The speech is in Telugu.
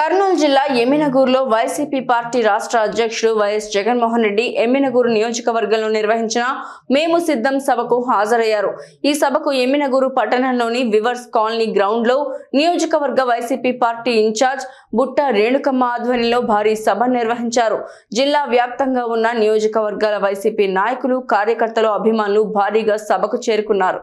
కర్నూలు జిల్లా ఎమ్మినగూరులో వైసీపీ పార్టీ రాష్ట్ర అధ్యక్షుడు వైఎస్ జగన్మోహన్ రెడ్డి ఎమ్మినగూరు నియోజకవర్గంలో నిర్వహించిన మేము సిద్ధం సభకు హాజరయ్యారు। ఈ సభకు ఎమ్మినగూరు పట్టణంలోని వివర్స్ కాలనీ గ్రౌండ్ లో నియోజకవర్గ వైసీపీ పార్టీ ఇన్ఛార్జ్ బుట్ట రేణుకమ్మ ఆధ్వర్యంలో భారీ సభ నిర్వహించారు। జిల్లా వ్యాప్తంగా ఉన్న నియోజకవర్గాల వైసీపీ నాయకులు, కార్యకర్తలు, అభిమానులు భారీగా సభకు చేరుకున్నారు।